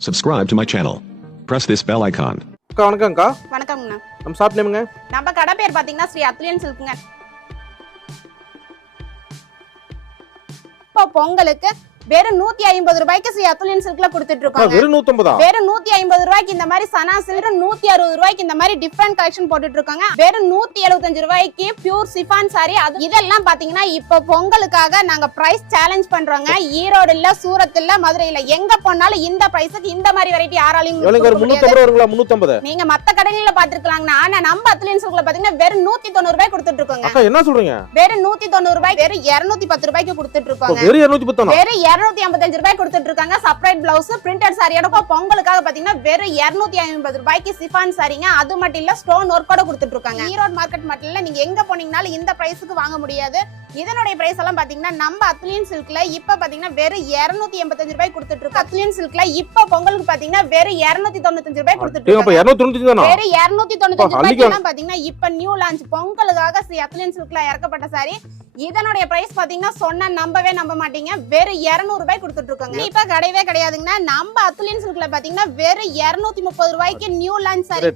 Subscribe to my channel. Press this bell icon. அக்கா வணக்கம்க்கா வணக்கம்ண்ணா நம்ம ஷாப் நேமுங்க நம்ம கடை பேர் பாத்தீங்கன்னா ஸ்ரீ அத்லியன் சில்க்குங்க இப்போ பொங்கலுக்கு வெறும் நூத்தி ஐம்பது ரூபாய்க்கு ஸ்ரீ அத்துலியன் சில்க்ல கொடுத்துட்டு இருக்கோங்க வெறும் நூத்தம்பதா? வெறும் நூத்தி ஐம்பது ரூபாய்க்கு இந்த மாதிரி சனா சில்க் நூத்தி அறுபது ரூபாய்க்கு இந்த மாதிரி டிஃப்ரெண்ட் கலெக்ஷன் போட்டுட்டு இருக்காங்க வெறும் நூத்தி எழுபத்தஞ்சு ரூபாய்க்கு பியூர் சிஃபான் சாரி அது இதெல்லாம் பாத்தீங்கன்னா இப்போ பொங்கலுக்காக நாங்க பிரைஸ் சேலஞ்ச் பண்றோங்க. ஈரோடு இல்ல சூரத் இல்ல மதுரை இல்ல எங்க போனாலும் இந்த பிரைஸுக்கு இந்த மாதிரி வெரைட்டி யாராலையும் நீங்க மத்த கடைகளில பாத்துருக்கலாங்கண்ணா. ஆனா நம்ம அத்லியன் சில்க்ல பாத்தீங்கன்னா வெறும் நூத்தி தொண்ணூறு ரூபாய் கொடுத்துட்டு இருக்கோங்க என்ன சொல்றீங்க? வெறும் நூத்தி தொண்ணூறு ரூபாய் வெறும் இருநூத்தி பத்து ரூபாய்க்கு கொடுத்துட்டு இருக்கோங்க வெறும் இருநூத்தி பத்தானா வெறும் இரநூத்தி ஐம்பத்தஞ்சு ரூபாய் கொடுத்துட்டு இருக்காங்க. செப்பரேட் பிளவுஸ் பிரிண்டட் சாரியோட பொங்கலுக்காக பாத்தீங்கன்னா வெறும் இரநூத்தி ஐம்பது ரூபாய்க்கு சிஃபான் சாரிங்க அது மட்டும் இல்ல ஸ்டோன் ஒர்க்கோட கொடுத்துட்டு இருக்காங்க. ஈரோடு மார்க்கெட் மட்டும் இல்ல நீங்க எங்க போனீங்கனாலும் இந்த பிரைஸுக்கு வாங்க முடியாது. இதனுடைய பிரைஸ் எல்லாம் பாத்தீங்கன்னா நம்ம அத்லியன் சில்க்ல இப்ப பாத்தீங்கன்னா வெறும் இருநூத்தி எண்பத்தஞ்சு ரூபாய் கொடுத்துட்டு இருக்கோம் அத்லியன் சில்க்ல இப்ப பொங்கலுக்கு பாத்தீங்கன்னா வெறும் இருநூத்தி தொண்ணூத்தஞ்சு ரூபாய் கொடுத்துட்டு இருநூத்தி தானா? வெறும் இருநூத்தி தொண்ணூத்தஞ்சு பாத்தீங்கன்னா இப்ப நியூ லான்ச் பொங்கலுக்காக ஸ்ரீ அத்லியன் சில்க்ல இறக்கப்பட்ட சாரி இதனுடைய பிரைஸ் பாத்தீங்கன்னா சொன்னா நம்பவே நம்ப மாட்டீங்க. வெறும் 200 ரூபாய் கொடுத்துட்டு இருக்காங்க இப்ப கிடையவே கிடையாதுங்கன்னா நம்ம அத்லியன் சில்க்ல பாத்தீங்கன்னா வெறும் 230 முப்பது ரூபாய்க்கு நியூ லான்ச் சாரி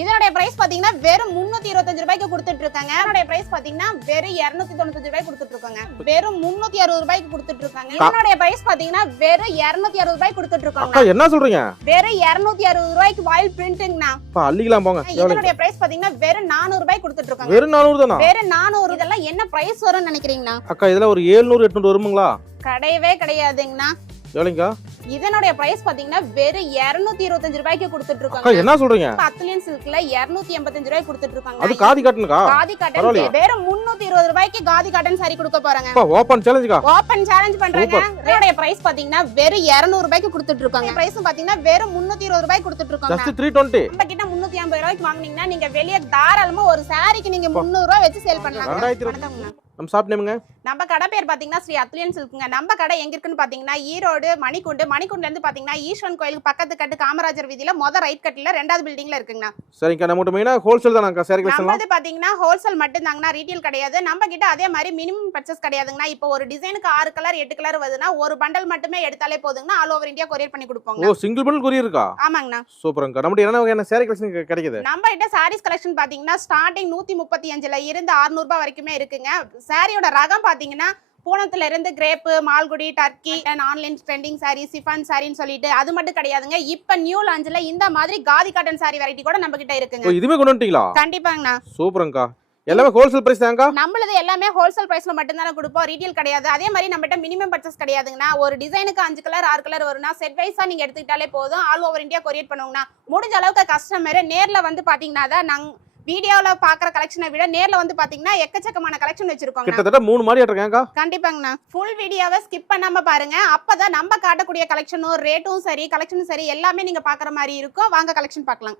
இதனுடைய பிரைஸ் பாத்தீங்கன்னா வெறும் 325 இருபத்தஞ்சு ரூபாய்க்கு கொடுத்துட்டு இருக்காங்க இதனுடைய பிரைஸ் பாத்தீங்கன்னா வெறும் 295 தொண்ணூத்தஞ்சு ரூபாய் கொடுத்துட்டு இருக்காங்க வெறும் 360 அறுபது ரூபாய்க்கு கொடுத்துட்டு இருக்காங்க இதனுடைய பிரைஸ் பாத்தீங்கன்னா வெறும் 260 அறுபது ரூபாய் கொடுத்துட்டு இருக்காங்க என்ன சொல்றீங்க? வெறும் 260 அறுபது ரூபாய்க்கு வாயில் பிரிண்டிங்னா அள்ளிக்கலாம் போங்க. இதனுடைய பிரைஸ் பாத்தீங்கன்னா வெறும் 400 ரூபாய் கொடுத்துட்டு இருக்காங்க வெறும் நானூறு தானா? வெறும் 400 இதெல்லாம் என்ன பிரைஸ் வரும்னு நினைக்கிறீங்கண்ணா? அக்கா இதுல ஒரு ஏழ்நூறு எட்நூறு வருமுங்களா? கிடையவே கிடையாதுங்கண்ணா. எவ்வளோங்கக்கா இதனுடைய பிரைஸ் பாத்தீங்கன்னா வெறும் 225 இருபத்தஞ்சு ரூபாய்க்கு கொடுத்துட்டு இருக்காங்க என்ன சொல்றீங்க? அத்லியன் சில்க்ல 285 எண்பத்தஞ்சு ரூபாய் கொடுத்துட்டு அது இருக்காங்க காதி காட்டுனுக்கா? காதி காட்டன்? வெறும் 320 இருபது ரூபாய்க்கு காதி காட்டன் சாரி கொடுக்க போறாங்க. அப்பா ஓப்பன் சேலஞ்சுக்கா ஓபன் சேலஞ்ச் பண்றாங்க. இதனுடைய பிரைஸ் பாத்தீங்கன்னா வெறும் 200 ரூபாய்க்கு கொடுத்துட்டு இருக்காங்க பிரைஸ் பாத்தீங்கன்னா வெறும் 320 இருபது ரூபாய் கொடுத்துட்டு இருக்காங்க ஜஸ்ட் த்ரீ டுவெண்ட்டி நம்ம கிட்ட 350 ஐம்பது ரூபாய்க்கு வாங்குனீங்கன்னா நீங்க வெளிய தாராளமா ஒரு சாரிக்கு நீங்க 300 ரூபாய் வச்சு சேல் பண்ணலாம். நம்ம ஷாப் நேமுங்க நம்ம கடை பேர் பாத்தீங்கன்னா ஸ்ரீ அத்லியன் சில்க்குங்க. நம்ம கடை எங்க இருக்குன்னு பாத்தீங்கன்னா ஈரோடு மணிக்குண்டு. மணிக்குண்டுல இருந்து பாத்தீங்கன்னா ஈஸ்வரன் கோயிலுக்கு பக்கத்து கட்டு காமராஜர் வீதியில மொத ரைட் கட்டுல ரெண்டாவது பில்டிங்ல இருக்குங்கண்ணா. சரிங்கக்கா நம்மகிட்ட மெயினாக ஹோல்சேல் தானாக்கா சேரி கலெக்ஷன்லாம் நம்மது பாத்தீங்கன்னா ஹோல்சேல் மட்டும் தாங்கண்ணா ரீட்டைல் கிடையாது. நம்ம கிட்ட அதே மாதிரி மினிமம் பர்ச்சேஸ் கிடையாதுங்கண்ணா. இப்போ ஒரு டிசைனுக்கு ஆறு கலர் எட்டு கலர் வருதுன்னா ஒரு பண்டல் மட்டுமே எடுத்தாலே போதுங்கண்ணா. ஆல் ஓவர் இந்தியா கொரியர் பண்ணி கொடுப்போங்க. ஓ சிங்கிள் பண்டில் கொரியர் இருக்கா? ஆமாங்கண்ணா. சூப்பருங்கக்கா நம்மகிட்ட என்ன வகையான சேரி கலெக்ஷன் கிடைக்குது? நம்ம கிட்ட சாரீஸ் கலெக்ஷன் பாத்தீங்கன்னா ஸ்டார்டிங் நூத்தி முப்பத்தி அஞ்சுல இருந்து 600 ரூபாய் வரைக்குமே இருக்குங்க. சாரியோட ரகம் பாத்தீங்கன்னா பூனத்துல இருந்து crepe Malgudi turkey online trending sari chiffon சாரின்னு சொல்லிட்டு அது மட்டும் கிடையாதுங்க. இப்ப நியூ லான்ச்ல இந்த மாதிரி காதி காட்டன் சாரி வெரைட்டி கூட நம்ம கிட்ட இருக்குங்க. இதுவுமே கொண்டு வந்துட்டீங்களா? கண்டிப்பாங்கண்ணா. சூப்பருங்கக்கா. எல்லாமே ஹோல்சேல் பிரைஸ் தாங்கக்கா? நம்மளது எல்லாமே ஹோல்சேல் பிரைஸ்ல மட்டும் தானே கொடுப்போம். ரீட்டைல் கிடையாது. அதே மாதிரி நம்மகிட்ட மினிமம் பர்ச்சேஸ் கிடையாதுங்கண்ணா. ஒரு டிசைனுக்கு அஞ்சு கலர் ஆறு கலர் வரும்னா செட் வைஸா நீங்க எடுத்துக்கிட்டாலே போதும். ஆல் ஓவர் இந்தியா கொரியர் பண்ணுவோங்கண்ணா முடிஞ்ச அளவுக்கு கஸ்டமர் நேர்ல வந்து பாத்தீங்கன்னா தான் நாங்க வீடியோல பாக்குற கலெக்ஷனை விட நேர்ல வந்து பாத்தீங்கன்னா எக்கச்சக்கமான கலெக்ஷன் வச்சிருக்கோங்க. கிட்டத்தட்ட மூணு மாதிரி இருக்கேங்கக்கா கண்டிப்பாங்கண்ணா. ஃபுல் வீடியோவை ஸ்கிப் பண்ணாம பாருங்க. அப்பதான் நம்ம காட்டக்கூடிய கலெக்ஷனும் ரேட்டும் சரி கலெக்ஷனும் சரி எல்லாமே நீங்க பாக்குற மாதிரி இருக்கும். வாங்க கலெக்ஷன் பார்க்கலாம்.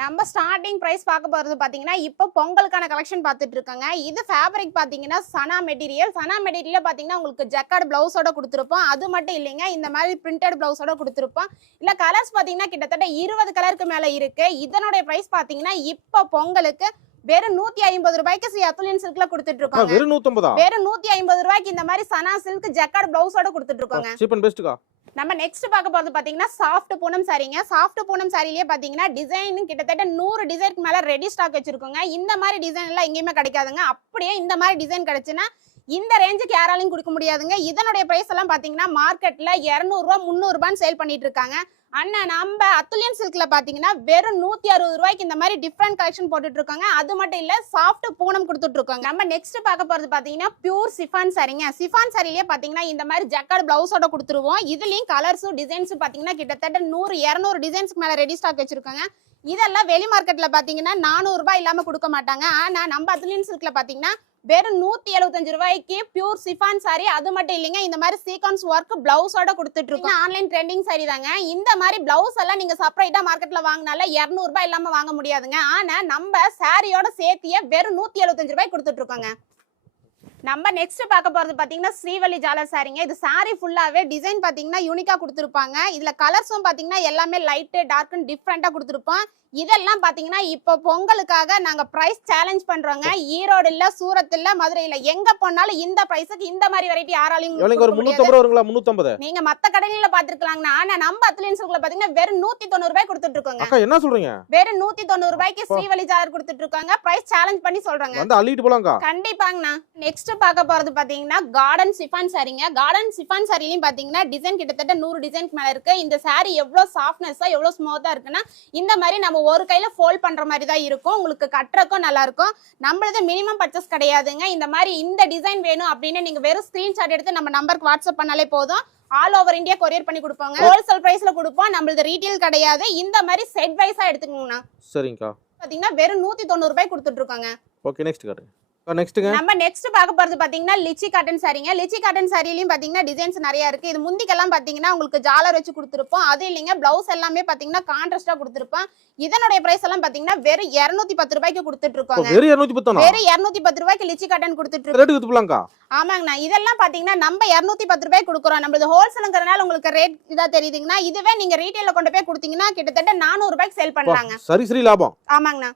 நம்ம ஸ்டார்டிங் ப்ரைஸ் பார்க்க போகிறது பார்த்தீங்கன்னா இப்போ பொங்கலுக்கான கலெக்ஷன் பார்த்துட்டு இருக்கோங்க. இது ஃபேப்ரிக் பார்த்தீங்கன்னா சனா மெட்டீரியல் சனா மெட்டீரியல் பார்த்தீங்கன்னா உங்களுக்கு ஜக்கார்டு ப்ளவுஸோட கொடுத்துருப்போம். அது மட்டும் இல்லைங்க இந்த மாதிரி பிரிண்டட் ப்ளவுஸோட கொடுத்துருப்போம். இல்லை கலர்ஸ் பார்த்தீங்கன்னா கிட்டத்தட்ட இருபது கலருக்கு மேலே இருக்குது இதனுடைய ப்ரைஸ் பார்த்தீங்கன்னா இப்போ பொங்கலுக்கு வெறும் நூத்தி ஐம்பது ரூபாய்க்கு ஸ்ரீ அத்துலியன் சில்க்ல கொடுத்துட்டு இருக்காங்க. வெறும் நூத்தம்பதா? வெறும் நூத்தி ஐம்பது ரூபாய்க்கு இந்த மாதிரி சனா சில்க் ஜக்கார்டு பிளவுஸோட கொடுத்துட்டு இருக்கோங்க. சீப் அண்ட் பெஸ்ட்டுக்கா நம்ம நெக்ஸ்ட் பார்க்க போறது பாத்தீங்கன்னா சாஃப்ட் பூனம் சாரீங்க சாஃப்ட் பூனம் சாரிலேயே பாத்தீங்கன்னா டிசைன் கிட்டத்தட்ட நூறு டிசைனுக்கு மேல ரெடி ஸ்டாக் வச்சிருக்கோங்க. இந்த மாதிரி டிசைன் எல்லாம் எங்கேயுமே கிடைக்காதுங்க. அப்படியே இந்த மாதிரி டிசைன் கிடைச்சுன்னா இந்த ரேஞ்சுக்கு யாராலையும் கொடுக்க முடியாதுங்க. இதனுடைய பிரைஸ் எல்லாம் பாத்தீங்கன்னா மார்க்கெட்ல இரநூறுவா முந்நூறுபான்னு சேல் பண்ணிட்டு இருக்காங்க. அண்ணா நம்ம அத்துலியன் சில்க்ல பாத்தீங்கன்னா வெறும் நூத்தி அறுபது ரூபாய்க்கு இந்த மாதிரி டிஃப்ரெண்ட் கலெக்ஷன் போட்டுட்டு இருக்காங்க அது மட்டும் இல்ல சாஃப்ட் பூனம் கொடுத்துட்டு இருக்காங்க நம்ம நெக்ஸ்ட் பார்க்க போறது பாத்தீங்கன்னா பியூர் சிஃபான் சாரிங்க சிஃபான் சாரிலேயே பாத்தீங்கன்னா இந்த மாதிரி ஜக்கார்டு பிளவுஸோட கொடுத்துருவோம். இதுலயும் கலர்ஸும் டிசைன்ஸும் பாத்தீங்கன்னா கிட்டத்தட்ட நூறு இரநூறு டிசைன்ஸ்க்கு மேல ரெடி ஸ்டாக் வச்சிருக்காங்க. இதெல்லாம் வெளி மார்க்கெட்ல பாத்தீங்கன்னா நானூறு ரூபாய் இல்லாம கொடுக்க மாட்டாங்க. ஆனா நம்ம அத்துலியன் சில்க்ல பாத்தீங்கன்னா வெறும் நூத்தி எழுபத்தஞ்சு ரூபாய்க்கு பியூர் சிஃபான் சாரி அது மட்டும் இல்லைங்க. இந்த மாதிரி சீக்வன்ஸ் ஒர்க் பிளவுஸோட கொடுத்துட்டு இருக்கோம். ஆன்லைன் ட்ரெண்டிங் சாரி தாங்க. இந்த மாதிரி பிளவுஸ் எல்லாம் நீங்க செப்பரேட்டா மார்க்கெட்ல வாங்கினால 200 ரூபாய் இல்லாம வாங்க முடியாதுங்க. ஆனா நம்ம சாரியோட சேர்த்திய வெறும் நூத்தி எழுபத்தஞ்சு ரூபாய் கொடுத்துட்டு இருக்கோங்க. நம்ம நெக்ஸ்ட் பார்க்க போறது பாத்தீங்கன்னா ஸ்ரீவள்ளி ஜாலர் சாரிங்க இது சாரி ஃபுல்லாவே டிசைன் பாத்தீங்கன்னா யூனிக்கா கொடுத்துருப்பாங்க. இதுல கலர்ஸும் பாத்தீங்கன்னா எல்லாமே லைட்டு டார்க் டிஃப்ரெண்டா கொடுத்துருப்போம். இதெல்லாம் பாத்தீங்கன்னா இப்போ பொங்கலுக்காக நாங்க பிரைஸ் சேலஞ்ச் பண்றோங்க. ஈரோடு இல்ல சூரத் இல்ல மதுரை இல்ல எங்க போனாலும் இந்த பிரைஸுக்கு இந்த மாதிரி வெரைட்டி யாராலையும் ஒரு. முந்நூற்றம்பது வருங்களா முந்நூற்றம்பது நீங்க மத்த கடைகளில பாத்துருக்கலாங்கண்ணா. ஆனா நம்ம அத்லியன் சில்க்ல பாத்தீங்கன்னா வெறும் நூத்தி தொண்ணூறு ரூபாய் கொடுத்துட்டு இருக்கோங்க என்ன சொல்றீங்க? வெறும் நூத்தி தொண்ணூறு ரூபாய்க்கு ஸ்ரீவள்ளி ஜாலர் கொடுத்துட்டு இருக்காங்க பிரைஸ் சேலஞ்ச் பண்ணி சொல்றாங்க. வந்து அள்ளிட்டு போலாம்க்கா. கண்டிப்பாங்கண்ணா. நெக்ஸ்ட் பார்க்க போறது பாத்தீங்கன்னா கார்டன் சிஃபான் சாரிங்க கார்டன் சிஃபான் சாரிலையும் பாத்தீங்கன்னா டிசைன் கிட்டத்தட்ட நூறு டிசைனுக்கு மேல இருக்கு. இந்த சாரி எவ்வளவு சாஃப்ட்னஸா எவ்வளவு ஸ்மூத்தா இருக்குன்னா இந்த மாதிரி நம்ம ஒரு கையில ஃபோல்ட் பண்ற மாதிரி தான் இருக்கும். உங்களுக்கு கட்டுறக்கும் நல்லா இருக்கும். நம்மளது மினிமம் பர்ச்சேஸ் கிடையாதுங்க. இந்த மாதிரி இந்த டிசைன் வேணும் அப்படின்னு நீங்க வெறும் ஸ்கிரீன்ஷாட் எடுத்து நம்ம நம்பருக்கு வாட்ஸ்அப் பண்ணாலே போதும். ஆல் ஓவர் இந்தியா கொரியர் பண்ணி கொடுப்பாங்க. ஹோல்சேல் பிரைஸ்ல கொடுப்போம். நம்மளது ரீட்டைல் கிடையாது. இந்த மாதிரி செட் வைஸா எடுத்துக்கோங்கண்ணா சரிங்கக்கா. பாத்தீங்கன்னா வெறும் நூத்தி தொண்ணூறு ரூபாய் கொடுத்துட்டு இருக்காங்க. ஓகே நெக்ஸ்ட் காட்டுங்க நெக்ஸ்ட்டுங்க நம்ம நெக்ஸ்ட் பார்க்க போறது பாத்தீங்கன்னா லிச்சி காட்டன் சாரிங்க லிச்சி காட்டன் சாரிலையும் பாத்தீங்கன்னா டிசைன்ஸ் நிறைய இருக்கு. இது முந்திக்கெல்லாம் பாத்தீங்கன்னா உங்களுக்கு ஜாலர் வச்சு கொடுத்துருப்போம். அது இல்லைங்க பிளவுஸ் எல்லாமே பாத்தீங்கன்னா கான்ட்ராஸ்டா கொடுத்துருப்போம். இதனுடைய பிரைஸ் எல்லாம் பாத்தீங்கன்னா வெறும் 210 பத்து ரூபாய்க்கு கொடுத்துட்டு இருக்கோங்க. வெறும் இரநூத்தி பத்தானா வெறும் 210 பத்து ரூபாய்க்கு லிச்சி காட்டன் கொடுத்துட்டு இருக்கோம். ஆமாங்கண்ணா. இதெல்லாம் பாத்தீங்கன்னா நம்ம 210 பத்து ரூபாய் கொடுக்குறோம். நம்மளது ஹோல்சேலுங்கிறனால உங்களுக்கு ரேட் இதா தெரியுதுங்கன்னா இதுவே நீங்க ரீட்டைல கொண்டு போய் கொடுத்தீங்கன்னா கிட்டத்தட்ட 400 ரூபாய்க்கு சேல் பண்றாங்க சரி சரி லாபம். ஆமாங்கண்ணா.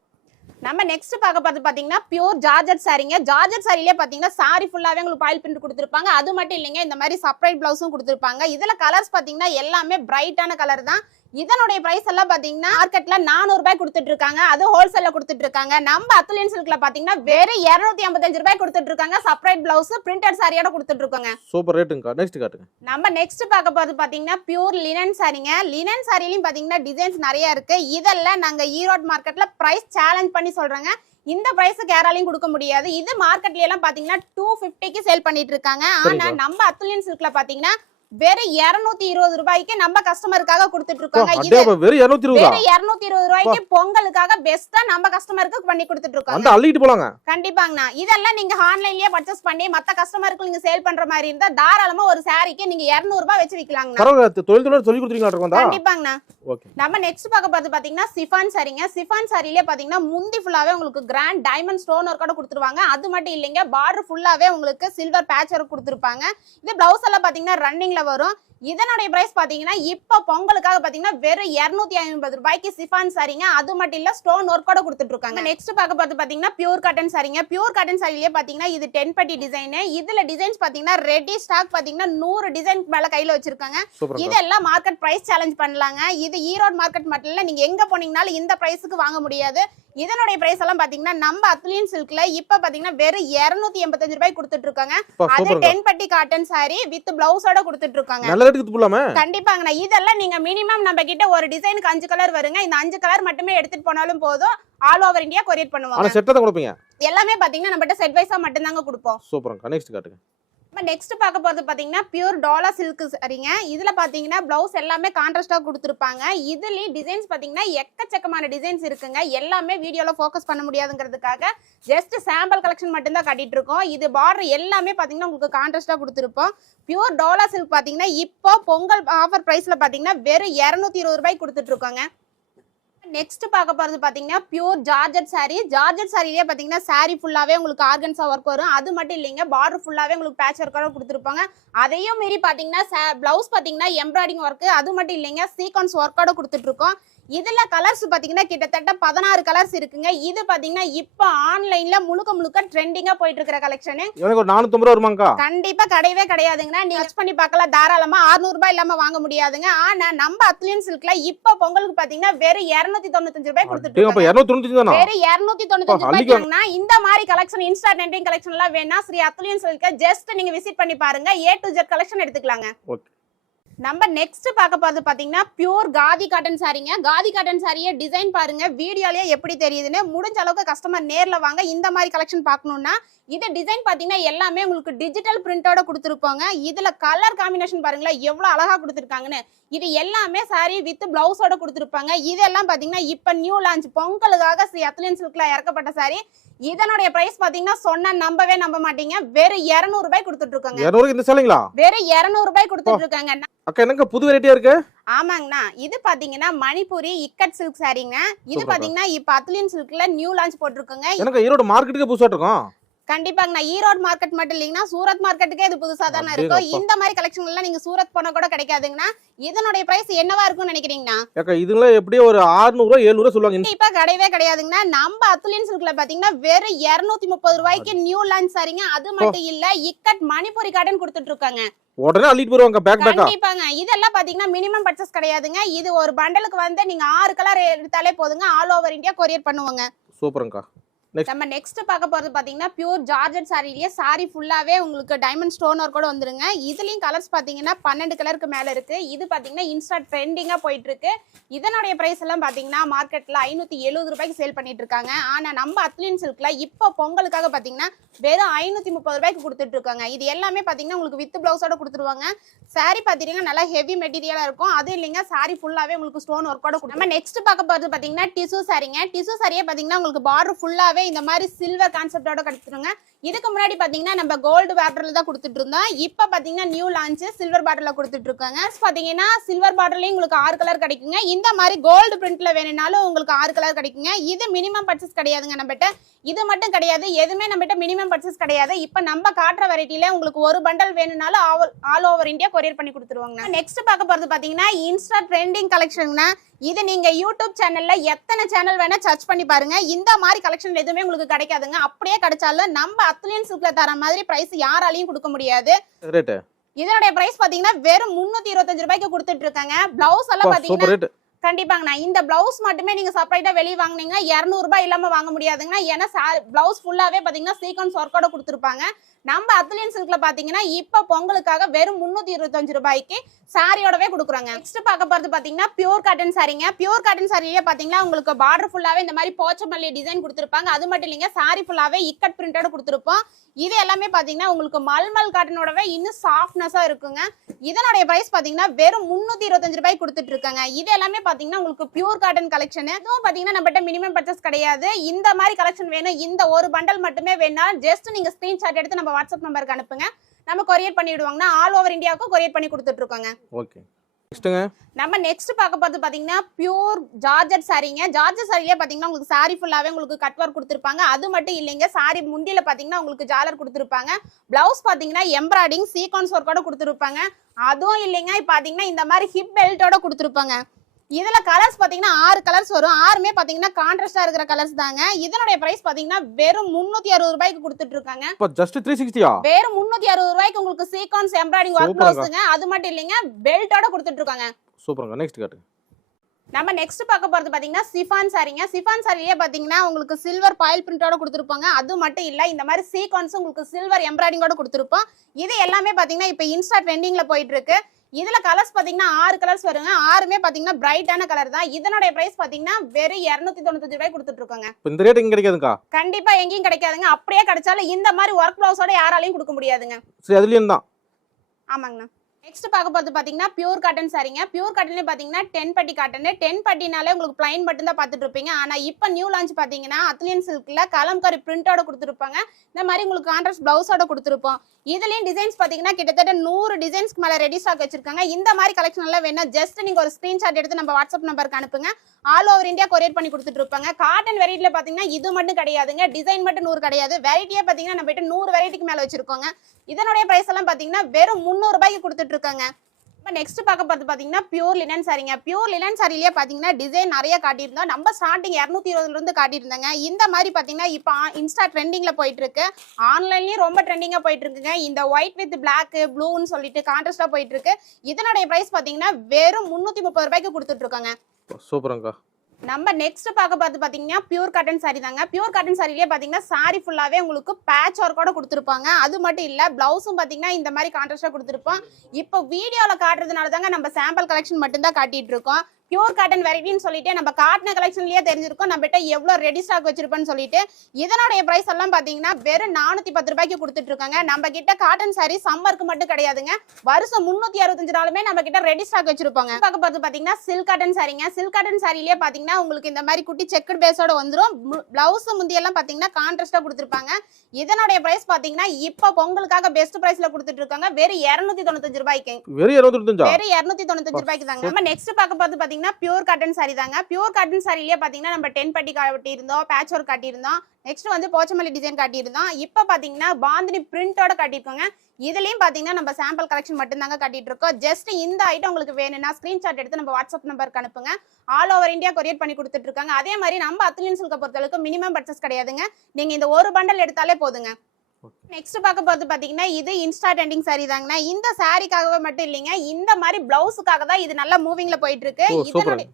நம்ம நெக்ஸ்ட் பார்க்க பார்த்து பார்த்தீங்கன்னா பியூர் ஜார்ஜட் சாரிங்க ஜார்ஜட் சாரிலே பார்த்தீங்கன்னா சாரி ஃபுல்லாகவே உங்களுக்கு பாயில் பிரிண்ட் கொடுத்துருப்பாங்க. அது மட்டும் இல்லைங்க இந்த மாதிரி செப்பரேட் பிளவுஸும் கொடுத்துருப்பாங்க. இதில் கலர்ஸ் பார்த்தீங்கன்னா எல்லாமே பிரைட்டான கலர் தான். இதனுடைய பிரைஸ் எல்லாம் பாத்தீங்கன்னா மார்க்கெட்ல 400 ரூபாய் கொடுத்துட்டு இருக்காங்க அது ஹோல்சேல்ல கொடுத்துட்டு இருக்காங்க நம்ம அத்துலியன் சில்க்ல பாத்தீங்கன்னா வெறும் 255 ஐம்பத்தஞ்சு ரூபாய் கொடுத்துட்டு இருக்காங்க செப்பரேட் பிளவுஸ் பிரிண்டட் சாரியோட கொடுத்துட்டு இருக்காங்க சூப்பர் ரேட்டுங்கக்கா நெக்ஸ்ட் காட்டுங்க. நம்ம நெக்ஸ்ட் பார்க்க போறது பாத்தீங்கன்னா பியூர் லினன் சாரிங்க லினன் சாரிலையும் பாத்தீங்கன்னா டிசைன்ஸ் நிறைய இருக்கு. இதெல்லாம் நாங்க ஈரோடு மார்க்கெட்ல பிரைஸ் சேலஞ்ச் பண்ணி சொல்றேங்க. இந்த பிரைஸுக்கு யாராலையும் கொடுக்க முடியாது. இது மார்க்கெட்ல எல்லாம் பாத்தீங்கன்னா டூ ஃபிஃப்டிக்கு சேல் பண்ணிட்டு இருக்காங்க ஆனா. நம்ம அத்துலியன் சில்க்ல பாத்தீங்கன்னா வெறும் 220 இருபது ரூபாய்க்கு நம்ம கஸ்டமருக்காக கொடுத்துட்டு இருக்காங்க இது வெறும் இரநூத்தி இருபதா? வெறும் 220 இருபது ரூபாய்க்கு பொங்கலுக்காக பெஸ்டா நம்ம கஸ்டமருக்கு பண்ணி கொடுத்துட்டு இருக்காங்க வந்து அள்ளிட்டு போலாங்க. கண்டிப்பாங்கண்ணா. இதெல்லாம் நீங்க ஆன்லைன்லயே பர்ச்சேஸ் பண்ணி மத்த கஸ்டமருக்கு நீங்க சேல் பண்ற மாதிரி இருந்தா தாராளமா ஒரு சாரிக்கு நீங்க 200 ரூபாய் வச்சு விக்கலாங்கண்ணா. பரவாயில்ல தொழில் தொழில் சொல்லி கொடுத்துருக்கீங்களா இருக்கா கண்டிப்பாங்கண்ணா. நம்ம நெக்ஸ்ட் பார்க்க பார்த்து பாத்தீங்கன்னா சிஃபான் சாரிங்க சிஃபான் சாரிலே பாத்தீங்கன்னா முந்தி ஃபுல்லாவே உங்களுக்கு கிராண்ட் டைமண்ட் ஸ்டோன் ஒர்க்கோட கொடுத்துருவாங்க. அது மட்டும் இல்லைங்க பார்டர் ஃபுல்லாவே உங்களுக்கு சில்வர் பேட்ச் ஒர்க் கொடுத்துருப்பாங்க. இது பிளவுஸ் எல்லாம் பாத்தீங்கன்னா ரன்னிங்ல வரும். இதனுடைய பிரைஸ் பாத்தீங்கன்னா இப்போ பொங்கலுக்காக பாத்தீங்கன்னா வெறும் 250 ஐம்பது ரூபாய்க்கு சிஃபான் சாரிங்க. அது மட்டும் இல்ல ஸ்டோன் ஒர்க்கோட கொடுத்துட்டு இருக்காங்க. நெக்ஸ்ட் பார்க்க பார்த்து பாத்தீங்கன்னா பியூர் காட்டன் சாரிங்க. பியூர் காட்டன் சாரிலேயே பாத்தீங்கன்னா இது டென் பட்டி டிசைன் இதுல டிசைன்ஸ் பாத்தீங்கன்னா ரெடி ஸ்டாக் பாத்தீங்கன்னா நூறு டிசைன் மேல கையில வச்சிருக்காங்க. இதெல்லாம் மார்க்கெட் பிரைஸ் சேலஞ்ச் பண்ணலாங்க. இது ஈரோடு மார்க்கெட் மட்டும் இல்ல நீங்க எங்க போனீங்கனாலும் இந்த பிரைஸுக்கு வாங்க முடியாது. இதனுடைய பிரைஸ் எல்லாம் பாத்தீங்கன்னா நம்ம அத்லியன் சில்க்ல இப்ப பாத்தீங்கன்னா வெறும் 285 எண்பத்தஞ்சு ரூபாய் கொடுத்துட்டு இருக்காங்க. அது டென் பட்டி காட்டன் சாரி வித் பிளவுஸோட கொடுத்துட்டு இருக்காங்க நல்ல ரேட்டுக்கு போலாமே? கண்டிப்பாங்கண்ணா. இதெல்லாம் நீங்க மினிமம் நம்ம கிட்ட ஒரு டிசைனுக்கு அஞ்சு கலர் வருங்க. இந்த அஞ்சு கலர் மட்டுமே எடுத்துட்டு போனாலும் போதும். ஆல் ஓவர் இந்தியா கொரியர் பண்ணுவாங்க. செட்டை கொடுப்பீங்க. எல்லாமே பாத்தீங்கன்னா நம்மகிட்ட செட் வைஸா மட்டும்தாங்க கொடுப்போம். சூப்பர்ங்கக்கா நெக்ஸ்ட் காட்டுங்க. இப்போ நெக்ஸ்ட் பார்க்க போகிறது பார்த்தீங்கன்னா பியூர் டாலா சில்க் சரிங்க. இதில் பார்த்தீங்கன்னா ப்ளவுஸ் எல்லாமே கான்ட்ராஸ்டா கொடுத்துருப்பாங்க. இதுலேயும் டிசைன்ஸ் பார்த்தீங்கன்னா எக்கச்சக்கமான டிசைன்ஸ் இருக்குங்க. எல்லாமே வீடியோவில் ஃபோக்கஸ் பண்ண முடியாதுங்கிறதுக்காக ஜஸ்ட் சாம்பிள் கலெக்ஷன் மட்டும்தான் காட்டிட்டு இருக்கோம் இது பார்டர் எல்லாமே பார்த்தீங்கன்னா உங்களுக்கு கான்ட்ராஸ்டா கொடுத்துருப்போம். பியூர் டாலா சில்க் பார்த்தீங்கன்னா இப்போ பொங்கல் ஆஃபர் ப்ரைஸில் பார்த்தீங்கன்னா வெறும் 220 இருபது ரூபாய்க்கு கொடுத்துட்ருக்கோங்க நெக்ஸ்ட் பார்க்க போறது பாத்தீங்கன்னா பியூர் ஜார்ஜட் சாரி ஜார்ஜட் சாரிலேயே பாத்தீங்கன்னா சாரி ஃபுல்லாவே உங்களுக்கு ஆர்கன்ஸா ஒர்க் வரும். அது மட்டும் இல்லைங்க பார்டர் ஃபுல்லாவே உங்களுக்கு பேட்ச் ஒர்க்கோட கொடுத்துருப்பாங்க. அதையும் மீறி பாத்தீங்கன்னா பிளவுஸ் பாத்தீங்கன்னா எம்ப்ராய்டிங் ஒர்க் அது மட்டும் இல்லைங்க சீக்வன்ஸ் ஒர்க்கோட கொடுத்துட்டு இருக்கோம். இதுல கலர்ஸ் பாத்தீங்கன்னா கிட்டத்தட்ட பதினாறு கலர்ஸ் இருக்குங்க. இது பாத்தீங்கன்னா இப்போ ஆன்லைன்ல முழுக்க முழுக்க ட்ரெண்டிங்கா போயிட்டு இருக்கிற கலெக்ஷன் எனக்கு ஒரு நானூத்தம்பது ரூபா கண்டிப்பா கிடையவே கிடையாதுங்கண்ணா. நீங்க search பண்ணி பார்க்கலாம். தாராளமா 600 ரூபாய் இல்லாம வாங்க முடியாதுங்க. ஆனா நம்ம அத்லியன் சில்க்ல இப்ப பொங்கலுக்கு பாத்தீங்கன்னா வெறும் 295 ரூபாய் கொடுத்துட்டு. இரநூத்தி வெறும் 295 அப்பா, ரூபாய்க்கு அள்ளிக்க- வாங்கினா இந்த மாதிரி கலெக்ஷன் இன்ஸ்டா ட்ரெண்டிங் கலெக்ஷன் எல்லாம் வேணா ஸ்ரீ அத்லியன் சில்க ஜஸ்ட் நீங்க விசிட் பண்ணி பாருங்க. ஏ டு ஜெட் கலெக்ஷன் எடுத்துக்கலாங்க. ஓகே. நம்ம நெக்ஸ்ட் பார்க்க போறது பாத்தீங்கன்னா பியூர் காதி காட்டன் சாரிங்க காதி காட்டன் சாரியை டிசைன் பாருங்க. வீடியோலயே எப்படி தெரியுதுன்னு முடிஞ்ச அளவுக்கு கஸ்டமர் நேர்ல வாங்க இந்த மாதிரி கலெக்ஷன் பார்க்கணும்னா இது டிசைன் பாத்தீங்கன்னா எல்லாமே உங்களுக்கு டிஜிட்டல் பிரிண்டோட கொடுத்துருப்பாங்க இதுல கலர் காம்பினேஷன் பாருங்களேன் எவ்வளவு அழகா கொடுத்துருக்காங்கன்னு. இது எல்லாமே சாரி வித் பிளவுஸோட கொடுத்துருப்பாங்க. இதெல்லாம் பாத்தீங்கன்னா இப்ப நியூ லான்ச் பொங்கலுக்காக ஸ்ரீ அத்லியன் சில்க்ல இறக்கப்பட்ட சாரி இதனுடைய பிரைஸ் பாத்தீங்கன்னா சொன்னா நம்பவே நம்ப மாட்டீங்க. வெறும் 200 ரூபாய் கொடுத்துட்டு இருக்காங்க. இரநூறுக்கு இந்த சேலைங்களா வெறும் 200 ரூபாய் கொடுத்துட்டு இருக்காங்க. அக்கா என்னங்க புது வெரைட்டியா இருக்கு? ஆமாங்கண்ணா. இது பாத்தீங்கன்னா மணிப்பூரி இக்கட் சில்க் சாரிங்க இது. பாத்தீங்கன்னா இப்ப அத்லியன் சில்க்ல நியூ லான்ச் போட்டிருக்குங்க. எனக்கு ஈரோடு மார்க்கெட்டுக்கு புதுசா இருக்கும் கண்டிப்பாங்க நான் ஈரோடு மார்க்கெட் மட்டும் இல்லைங்கன்னா சூரத் மார்க்கெட்டுக்கே இது புதுசா தானே இருக்கும். இந்த மாதிரி கலெக்ஷன் எல்லாம் நீங்க சூரத் போனா கூட கிடைக்காதுங்கண்ணா. இதனுடைய பிரைஸ் என்னவா இருக்கும்னு நினைக்கிறீங்கண்ணா? இதுல எப்படியும் ஒரு 600 ரூபா 700 ரூபா சொல்லுவாங்க. கண்டிப்பா கிடையவே கிடையாதுங்கண்ணா. நம்ம அத்துலியன் சில்க்ல பாத்தீங்கன்னா வெறும் 230 முப்பது ரூபாய்க்கு நியூ லான்ச் சாரிங்க அது மட்டும் இல்ல இக்கட் மணிப்புரி கார்டன் கொடுத்துட்டு இருக்காங்க. உடனே அள்ளிட்டு போயிருவாங்க பேக் பேக்கா கண்டிப்பாங்க. இதெல்லாம் பாத்தீங்கன்னா மினிமம் பர்ச்சேஸ் கிடையாதுங்க. இது ஒரு பண்டலுக்கு வந்து நீங்க ஆறு கலர் எடுத்தாலே போதுங்க. ஆல் ஓவர் இந்தியா கொரியர் பண்ணுவாங்க. சூப்பருங்கக்கா. நம்ம நெக்ஸ்ட் பார்க்க போறது பாத்தீங்கன்னா பியூர் ஜார்ஜட் சாரிலேயே சாரி ஃபுல்லாவே உங்களுக்கு டைமண்ட் ஸ்டோன் ஒர்க் கூட வந்துருங்க. இதுலயும் கலர்ஸ் பாத்தீங்கன்னா பன்னெண்டு கலருக்கு மேல இருக்கு. இது பாத்தீங்கன்னா இன்ஸ்டா ட்ரெண்டிங்கா போயிட்டு இருக்கு இதனுடைய பிரைஸ் எல்லாம் பாத்தீங்கன்னா மார்க்கெட்ல ஐநூத்தி எழுபது ரூபாய்க்கு சேல் பண்ணிட்டு இருக்காங்க. ஆனா நம்ம அத்லின் சில்க்ல இப்போ பொங்கலுக்காக பாத்தீங்கன்னா வெறும் ஐநூத்தி முப்பது ரூபாய்க்கு கொடுத்துட்டு இருக்காங்க. இது எல்லாமே பாத்தீங்கன்னா உங்களுக்கு வித் பிளவுஸோட கொடுத்துருவாங்க. சாரி பாத்தீங்கன்னா நல்லா ஹெவி மெட்டீரியலா இருக்கும். அதுவும் இல்லைங்க சாரி ஃபுல்லாவே உங்களுக்கு ஸ்டோன் ஒர்க்கோட நம்ம நெக்ஸ்ட் பார்க்க போறது பாத்தீங்கன்னா டிசு சாரிங்க டிசு சாரியே பாத்தீங்கன்னா உங்களுக்கு பார்டர் ஃபுல்லாவே இந்த மாதிரி சில்வர் கான்செப்டோட கிடைச்சிருங்க. இதுக்கு முன்னாடி பார்த்தீங்கன்னா நம்ம கோல்டு பேட்டர்ல தான் கொடுத்துட்டு இருந்தோம் இப்போ பார்த்தீங்கன்னா நியூ லான்ச் சில்வர் பாட்டிலில் கொடுத்துட்டு இருக்காங்க பார்த்தீங்கன்னா சில்வர் பாட்டிலையும் உங்களுக்கு ஆறு கலர் கிடைக்குங்க. இந்த மாதிரி கோல்டு பிரிண்ட்ல வேணும்னாலும் உங்களுக்கு ஆறு கலர் கிடைக்குங்க. இது மினிமம் பர்ச்சேஸ் கிடையாதுங்க நம்மகிட்ட. இது மட்டும் கிடையாது. எதுவுமே நம்மகிட்ட மினிமம் பர்ச்சேஸ் கிடையாது. இப்போ நம்ம காட்டுற வெரைட்டியில் உங்களுக்கு ஒரு பண்டல் வேணும்னாலும் ஆல் ஓவர் இந்தியா கொரியர் பண்ணி கொடுத்துருவாங்க. நெக்ஸ்ட் பார்க்க போகிறது பார்த்தீங்கன்னா இன்ஸ்டா ட்ரெண்டிங் கலெக்ஷன்னா இது நீங்க யூடியூப் சேனல்ல எத்தனை சேனல் வேணா சர்ச் பண்ணி பாருங்க. இந்த மாதிரி கலெக்ஷன் எதுவுமே உங்களுக்கு கிடைக்காதுங்க. அப்படியே கிடைச்சாலும் நம்ம அத்லியன் சில்க்ல தர மாதிரி பிரைஸ் யாராலையும் கொடுக்க முடியாது. இதனுடைய பிரைஸ் பாத்தீங்கன்னா வெறும் முன்னூத்தி இருபத்தஞ்சு ரூபாய்க்கு கொடுத்துட்டு இருக்காங்க. பிளவுஸ் எல்லாம் பாத்தீங்கன்னா கண்டிப்பாங்கண்ணா இந்த பிளவுஸ் மட்டுமே நீங்க செப்பரேட்டா வெளியே வாங்குனீங்கன்னா இரநூறு ரூபாய் இல்லாம வாங்க முடியாதுங்கண்ணா. ஏன்னா பிளவுஸ் ஃபுல்லாவே பாத்தீங்கன்னா சீக்வன்ஸ் ஒர்க்கோட கொடுத்துருப்பாங்க. நம்ம அத்லியன் சில்க்ல பாத்தீங்கன்னா இப்ப பொங்கலுக்காக வெறும் முன்னூத்தி இருபத்தஞ்சு ரூபாய்க்கு சாரியோடவே கொடுக்குறாங்க. நெக்ஸ்ட் பார்க்க போறது பாத்தீங்கன்னா பியூர் காட்டன் சாரிங்க. பியூர் காட்டன் சாரியே பாத்தீங்கன்னா உங்களுக்கு பார்டர் ஃபுல்லாவே இந்த மாதிரி போச்சமல்லி டிசைன் கொடுத்துருப்பாங்க. அது மட்டும் இல்லைங்க சாரி ஃபுல்லாவே இக்கட் பிரிண்டட் கொடுத்துருப்போம். இது எல்லாமே பாத்தீங்கன்னா உங்களுக்கு மல்மல் காட்டனோடவே இன்னும் சாஃப்ட்னஸா இருக்குங்க. இதனுடைய பிரைஸ் பாத்தீங்கன்னா வெறும் முன்னூத்தி இருபத்தஞ்சு ரூபாய் கொடுத்துட்டு இருக்காங்க. இது எல்லாமே பாத்தீங்கன்னா உங்களுக்கு பியூர் காட்டன் கலெக்ஷன் இதுவும் பாத்தீங்கன்னா நம்மகிட்ட மினிமம் பர்ச்சேஸ் கிடையாது. இந்த மாதிரி கலெக்ஷன் வேணும். இந்த ஒரு பண்டல் மட்டுமே வேணா ஜஸ்ட் நீங்க ஸ்கிரீன்ஷாட் எடுத்து நம்ம வாட்ஸ்அப் நம்பருக்கு அனுப்புங்க. நம்ம கொரியர் பண்ணி விடுவாங்கன்னா ஆல் ஓவர் இந்தியாவுக்கும் கொரியர் பண்ணி கொடுத்துட்டு இருக்கோங்க ஓகே நம்ம நெக்ஸ்ட் பார்க்க போறது பாத்தீங்கன்னா பியூர் ஜார்ஜட் சாரீங்க ஜார்ஜட் சாரியே பாத்தீங்கன்னா உங்களுக்கு சாரி ஃபுல்லாவே உங்களுக்கு கட் ஒர்க் கொடுத்துருப்பாங்க. அது மட்டும் இல்லைங்க சாரி முந்தியில பாத்தீங்கன்னா உங்களுக்கு ஜாலர் கொடுத்துருப்பாங்க. பிளவுஸ் பாத்தீங்கன்னா எம்ப்ராய்டிங் சீக்வன்ஸ் ஒர்க்கோட கொடுத்துருப்பாங்க. அதுவும் இல்லைங்க பாத்தீங்கன்னா இந்த மாதிரி ஹிப் பெல்ட்டோட கொடுத்துருப்பாங்க. இதுல கலர்ஸ் பாத்தீங்கன்னா ஆறு கலர்ஸ் வரும். ஆறுமே பாத்தீங்கன்னா கான்ட்ராஸ்டா இருக்கிற கலர்ஸ் தாங்க. இதனுடைய பிரைஸ் பாத்தீங்கன்னா வெறும் முன்னூத்தி அறுபது ரூபாய்க்கு கொடுத்துட்டு இருக்காங்க. இப்போ ஜஸ்ட் த்ரீ சிக்ஸ்டியா வெறும் முன்னூத்தி அறுபது ரூபாய்க்கு உங்களுக்கு சீக்வன்ஸ் எம்ப்ராய்டிங் ஒர்க். பிளவுஸுங்க அது மட்டும் இல்லைங்க பெல்ட்டோட கொடுத்துட்டு இருக்காங்க. சூப்பருங்க. நெக்ஸ்ட் காட்டு நம்ம நெக்ஸ்ட் பார்க்க போறது பாத்தீங்கன்னா சிஃபான் சாரிங்க. சிஃபான் சாரியே பாத்தீங்கன்னா உங்களுக்கு சில்வர் பாயில் பிரிண்டோட கொடுத்துருப்பாங்க. அது மட்டும் இல்ல இந்த மாதிரி சீக்வன்ஸ் உங்களுக்கு சில்வர் எம்ப்ராய்டிங்கோட கொடுத்துருப்போம். இது எல்லாமே பாத்தீங்கன்னா இப்போ இன்ஸ்டா ட்ரெண்டிங்ல போயிட்டு இருக்கு. இதுல கலர்ஸ் பாத்தீங்கன்னா ஆறு கலர்ஸ் வருங்க. ஆறுமே பாத்தீங்கன்னா பிரைட்டான கலர் தான். இதனுடைய பிரைஸ் பாத்தீங்கன்னா வெறும் இருநூத்தி தொண்ணூத்தஞ்சு ரூபாய் கொடுத்துட்டு இருக்காங்க. இந்த ரேட் கண்டிப்பா எங்கேயும் கிடைக்காதுங்க. அப்படியே கிடைச்சாலும் இந்த மாதிரி ஒர்க் பிளவுஸோட யாராலையும் கொடுக்க முடியாதுங்க. சரி அதுலேயும் தான். ஆமாங்கண்ணா. நெக்ஸ்ட் பார்க்க போகிறது பார்த்தீங்கன்னா பியூர் காட்டன் சரிங்க பியூர் காட்டன்ல பார்த்தீங்கன்னா டென் பட்டி காட்டன் டென் பட்டினாலே உங்களுக்கு பிளைன் மட்டும் தான் பார்த்துட்டு இருப்பீங்க. ஆனால் இப்போ நியூ லான்ச் பார்த்தீங்கன்னா அத்லியன் சில்கில் கலம்காரி பிரிண்டோட கொடுத்துருப்பாங்க. இந்த மாதிரி உங்களுக்கு கான்ட்ராஸ்ட் பிளவுஸோட கொடுத்துருப்போம். இதுலேயும் டிசைன்ஸ் பார்த்தீங்கன்னா கிட்டத்தட்ட நூறு டிசைன்ஸ்க்கு மேலே ரெடி ஸ்டாக் வச்சிருக்காங்க. இந்த மாதிரி கலெக்ஷன் எல்லாம் வேணா ஜஸ்ட் நீங்கள் ஒரு ஸ்க்ரீன்ஷாட் எடுத்து நம்ம வாட்ஸ்அப் நம்பருக்கு அனுப்புங்க. ஆல் ஓவர் இந்தியா கொரியர் பண்ணி கொடுத்துட்டு இருப்பாங்க. காட்டன் வெரைட்டியில் பார்த்தீங்கன்னா இது மட்டும் கிடையாதுங்க. டிசைன் மட்டும் நூறு கிடையாது. வெரைட்டியே பார்த்தீங்கன்னா நம்ம நூறு வெரைட்டிக்கு மேலே வச்சிருக்கோங்க. இதனுடைய ப்ரைஸ் எல்லாம் பார்த்தீங்கன்னா வெறும் முந்நூறுபாய்க்கு கொடுத்துட்டு இருக்காங்க இப்போ நெக்ஸ்ட் பார்க்க பார்த்து பார்த்தீங்கன்னா பியூர் லினன் சாரிங்க பியூர் லினன் சாரிலேயே பார்த்தீங்கன்னா டிசைன் நிறைய காட்டியிருந்தோம். நம்ம ஸ்டார்டிங் இரநூத்தி இருபதுலேருந்து காட்டியிருந்தாங்க. இந்த மாதிரி பார்த்தீங்கன்னா இப்போ இன்ஸ்டா ட்ரெண்டிங்கில் போயிட்டு இருக்கு ஆன்லைன்லேயும் ரொம்ப ட்ரெண்டிங்காக போயிட்டு இருக்குங்க இந்த ஒயிட் வித் பிளாக் ப்ளூன்னு சொல்லிட்டு கான்ட்ராஸ்டாக போயிட்டு இருக்கு இதனுடைய ப்ரைஸ் பார்த்தீங்கன்னா வெறும் முந்நூற்றி முப்பது ரூபாய்க்கு கொடுத்துட்ருக்கோங்க இருக்காங்க நம்ம நெக்ஸ்ட் பார்க்க பார்த்து பார்த்தீங்கன்னா பியூர் காட்டன் சாரி தாங்க. பியூர் காட்டன் சாரிலேயே பார்த்தீங்கன்னா சாரி ஃபுல்லாகவே உங்களுக்கு பேட்ச் ஒர்க்கோட கொடுத்துருப்பாங்க. அது மட்டும் இல்லை ப்ளவுஸும் பார்த்தீங்கன்னா இந்த மாதிரி கான்ட்ராஸ்டாக கொடுத்துருப்போம் இப்போ வீடியோவில் காட்டுறதுனால தாங்க நம்ம சாம்பிள் கலெக்ஷன் மட்டும்தான் காட்டிகிட்டு இருக்கோம். பியூர் காட்டன் வெரைட்டின்னு சொல்லிட்டு நம்ம காட்டின கலெக்ஷன்லயே தெரிஞ்சிருக்கோம். நம்ம கிட்ட எவ்வளோ ரெடி ஸ்டாக் வச்சிருப்போம்னு சொல்லிட்டு இதனுடைய பிரைஸ் எல்லாம் பார்த்தீங்கன்னா வெறும் நானூற்றி பத்து ரூபாய்க்கு கொடுத்துட்டு இருக்காங்க நம்ம கிட்ட காட்டன் சாரி சம்மருக்கு மட்டும் கிடையாதுங்க. வருஷம் முந்நூற்றி அறுபத்தஞ்சு நாளுமே நம்ம கிட்ட ரெடி ஸ்டாக் வச்சிருப்பாங்க. பார்க்க பார்த்து பார்த்தீங்கன்னா சில்க் காட்டன் சாரிங்க சில்க் காட்டன் சாரிலேயே பார்த்தீங்கன்னா உங்களுக்கு இந்த மாதிரி குட்டி செக்குடு பேஸோட வந்துடும் பிளவுஸ் முந்தியெல்லாம் பார்த்தீங்கன்னா கான்ட்ராஸ்டாக கொடுத்துருப்பாங்க. இதனுடைய பிரைஸ் பார்த்தீங்கன்னா இப்போ பொங்கலுக்காக பெஸ்ட் பிரைஸ்ல கொடுத்துட்டு இருக்காங்க வெறும் இரநூத்தி தொண்ணூத்தஞ்சு ரூபாய்க்கு. வெறும் இரநூத்தி தொண்ணூத்தஞ்சு? ரூபாய்க்கு தாங்க. நம்ம நெக்ஸ்ட் பார்க்க பார்த்து பார்த்தீங்கன்னா பார்த்தீங்கன்னா பியூர் காட்டன் சாரி தாங்க. பியூர் காட்டன் சாரிலேயே பார்த்தீங்கன்னா நம்ம டென் பட்டி காட்டியிருந்தோம் பேட்ச் ஒர்க் காட்டியிருந்தோம். நெக்ஸ்ட் வந்து போச்சமல்லி டிசைன் காட்டியிருந்தோம். இப்போ பார்த்தீங்கன்னா பாந்தினி பிரிண்டோட காட்டியிருக்கோங்க. இதுலேயும் பார்த்தீங்கன்னா நம்ம சாம்பிள் கலெக்ஷன் மட்டும்தாங்க காட்டிட்டு இருக்கோம் ஜஸ்ட் இந்த ஐட்டம் உங்களுக்கு வேணும்னா ஸ்க்ரீன்ஷாட் எடுத்து நம்ம வாட்ஸ்அப் நம்பருக்கு அனுப்புங்க. ஆல் ஓவர் இந்தியா கொரியர் பண்ணி கொடுத்துட்டு இருக்காங்க அதே மாதிரி நம்ம அத்லின் சில்க பொறுத்தளவுக்கு மினிமம் பர்ச்சஸ் கிடையாதுங்க. நீங்கள் இந்த ஒரு பண்டல் எடுத்தாலே போதுங்க. நெக்ஸ்ட் பார்க்க போறது பாத்தீங்கன்னா இது இன்ஸ்டா ட்ரெண்டிங் saree தாங்கண்ணா. இந்த சாரிக்காகவே மட்டும் இல்லைங்க. இந்த மாதிரி பிளவுஸுக்காக தான் இது நல்லா மூவிங்ல போயிட்டு இருக்கு இதனுடைய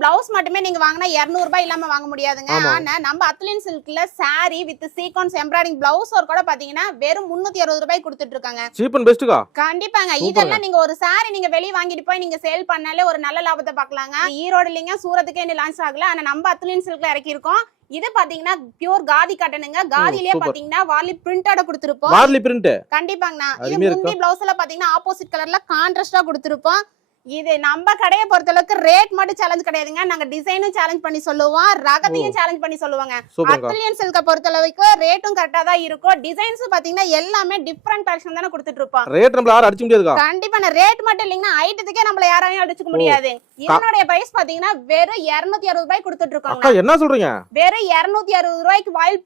பிளவுஸ் மட்டுமே நீங்க வாங்கினா 200 ரூபாய் இல்லாம வாங்க முடியாதுங்க. ஆனா நம்ம அத்லின் சில்க்ல saree with sequence embroidering blouse ஒரு கூட பாத்தீங்கன்னா வெறும் முன்னூத்தி அறுபது ரூபாய் கொடுத்துட்டு இருக்காங்க. சீப் அண்ட் பெஸ்ட்டுக்கா கண்டிப்பாங்க. இதெல்லாம் நீங்க ஒரு saree நீங்க வெளிய வாங்கிட்டு போய் நீங்க சேல் பண்ணாலே ஒரு நல்ல லாபத்தை பார்க்கலாங்க. ஈரோடு இல்லைங்க சூரத்துக்கே லான்ச் ஆகல. ஆனா நம்ம அத்லின் சில்க்ல இறக்கி இருக்கோம் இது பாத்தீங்கன்னா பியூர் காதி காட்டனுங்க காதிலேயே சூப்பர். பாத்தீங்கன்னா வாலி பிரிண்டோட கொடுத்துருப்போம். வார்லி பிரிண்ட் கண்டிப்பாங்கண்ணா. இது? முந்தி பிளவுஸ்ல பாத்தீங்கன்னா ஆப்போசிட் கலர்ல கான்ட்ராஸ்டா கொடுத்துருப்போம். இது நம்ம கடையை பொறுத்த அளவுக்கு ரேட் மட்டும் சேலஞ்ச் கிடையாதுங்க. நாங்க டிசைனும் சேலஞ்ச் பண்ணி சொல்லுவோம் ரகத்தையும் சேலஞ்ச் பண்ணி சொல்லுவாங்க. அத்லியன் சில்க பொறுத்த அளவுக்கு ரேட்டும் கரெக்டா தான் இருக்கும். டிசைன்ஸ் பாத்தீங்கன்னா எல்லாமே டிஃப்ரெண்ட் கலெக்ஷன் தானே கொடுத்துட்டு இருப்போம். ரேட் நம்மள யாரும் அடிச்சு முடியாதுக்கா? கண்டிப்பா நான் ரேட் மட்டும் இல்லைங்கன்னா ஐட்டத்துக்கே நம்மள யாராலையும் அடிச்சுக்க முடியாது. இதனுடைய பிரைஸ் பாத்தீங்கன்னா வெறும் 260 அறுபது ரூபாய் கொடுத்துட்டு இருக்காங்க. என்ன சொல்றீங்க? வெறும் 260 அறுபது ரூபாய்க்கு வாயில்